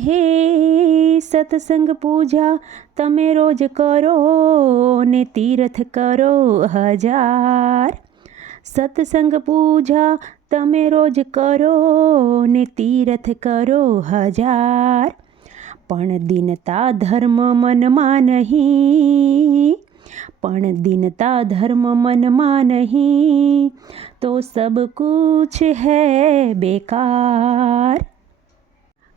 હે સત્સંગ પૂજા તમે રોજ કરો ને તીર્થ કરો હજાર સત્સંગ પૂજા તમે રોજ કરો ને તીર્થ કરો હજાર પણ દિનતા ધર્મ મનમાં નહીં પણ દિનતા ધર્મ મનમાં નહીં તો સબ કુછ હૈ બેકાર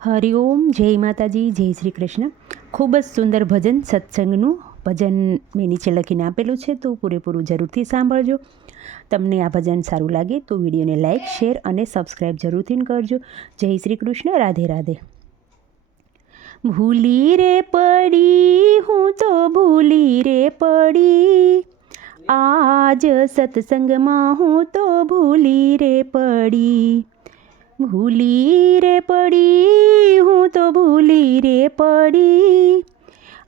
હરિઓમ જય માતાજી, જય શ્રી કૃષ્ણ. ખૂબ જ સુંદર ભજન, સત્સંગનું ભજન મેં નીચે લખીને આપેલું છે, તો પૂરેપૂરું જરૂરથી સાંભળજો. તમને આ ભજન સારું લાગે તો વિડીયોને લાઇક શેર અને સબસ્ક્રાઈબ જરૂરથી કરજો. જય શ્રી કૃષ્ણ, રાધે રાધે. ભૂલી રે પડી, હું તો ભૂલી રે પડી. આજ સત્સંગમાં હું તો ભૂલી રે પડી. ભૂલી રે પડી, હું તો ભૂલી રે પડી.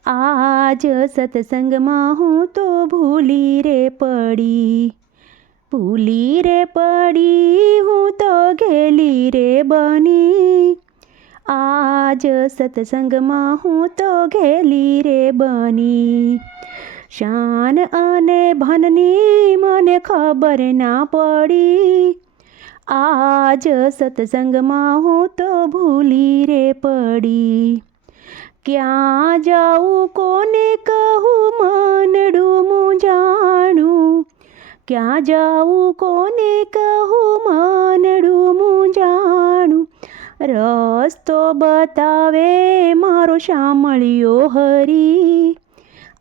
આજ સત્સંગમાં હું તો ભૂલી રે પડી. ભૂલી રે પડી, હું તો ઘેલી રે બની. આજ સત્સંગમાં હું તો ઘેલી રે બની. શાન અને ભનની મને ખબર ના પડી. આજ સત્સંગમાં હું તો ભૂલી રે પડી. ક્યાં જાઉં, કોને કહું, મનડું હું જાણું. ક્યાં જાઉં, કોને કહું, મનડું હું જાણું. રસ્તો બતાવે મારો શામળિયો હરી.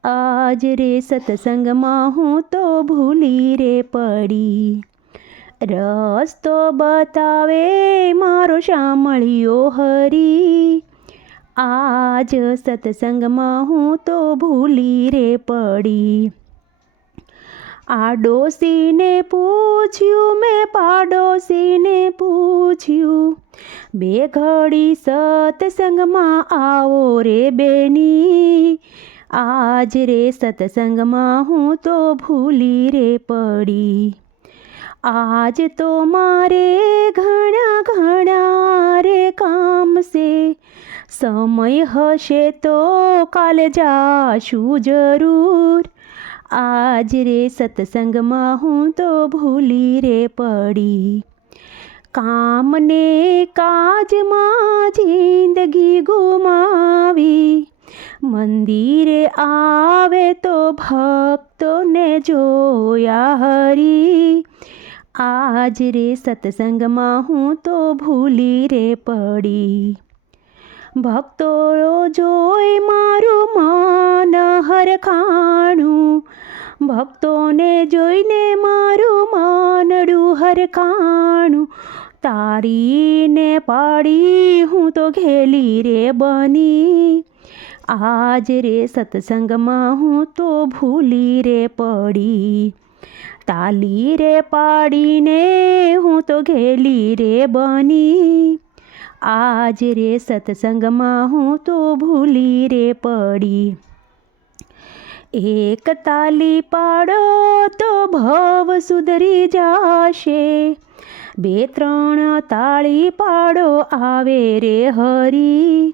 આજ રે સત્સંગમાં હું તો ભૂલી રે પડી. રસ્તો બતાવે મારો શામળિયો હરી. આજ સત્સંગમાં હું તો ભૂલી રે પડી. આડોશીને પૂછ્યું, મેં પાડોશીને પૂછ્યું, બે ઘડી સત્સંગમાં આવો રે બેની. આજ રે સત્સંગમાં હું તો ભૂલી રે પડી. આજ તો મારે ઘણા ઘણા રે કામ છે સમય હશે તો કાલે જાશું જરૂર આજ રે સત્સંગમાં હું તો ભૂલી રે પડી કામને કાજમાં જિંદગી ગુમાવી મંદિરે આવે તો ભક્તોને જોયા હરી આજ રે સત્સંગમાં હું તો ભૂલી રે પડી. ભક્તો જોઈ મારું માન હરખાણું ભક્તોને જોઈને મારું માનડું હરખાણું તારીને પાડી હું તો ઘેલી રે બની. આજ રે સત્સંગમાં હું તો ભૂલી રે પડી. તાલી રે પાડીને હું તો ઘેલી રે બની. આજ રે સત્સંગમાં હું તો ભૂલી રે પડી. એક તાલી પાડો તો ભવ સુધરી જાશે. બે ત્રણ તાળી પાડો આવે રે હરી.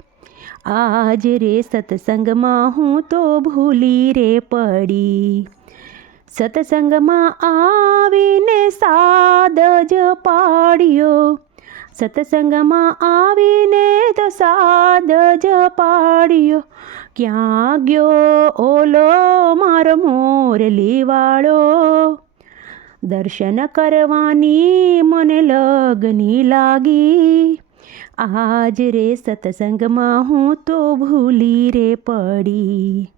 આજ રે સત્સંગમાં હું તો ભૂલી રે પડી. સત્સંગમાં આવીને સાદ જ પાડ્યો. સત્સંગમાં આવીને તો સાદ જ પાડ્યો. ક્યાં ગયો ઓલો મારો મોરલીવાળો દર્શન કરવાની મને લગની લાગી. આજ રે સત્સંગમાં હું તો ભૂલી રે પડી.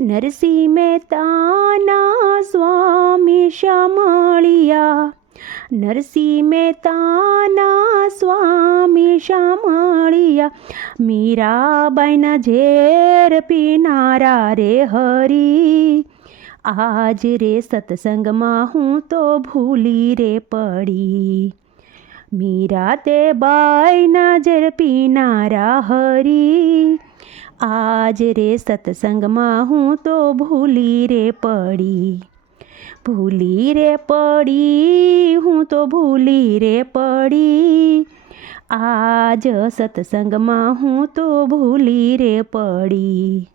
નરસિંહ મહેતાના સ્વામી શામળિયા. નરસિંહ મહેતાના સ્વામી શામળિયા. મીરાબાઈના ઝેર પીનારા રે હરી. આજ રે સત્સંગમાં હું તો ભૂલી રે પડી. મીરા તે બાઈના ઝેર પીનારા હરી. આજ રે સત્સંગમાં હું તો ભૂલી રે પડી. ભૂલી રે પડી, હું તો ભૂલી રે પડી. આજ સત્સંગમાં હું તો ભૂલી રે પડી.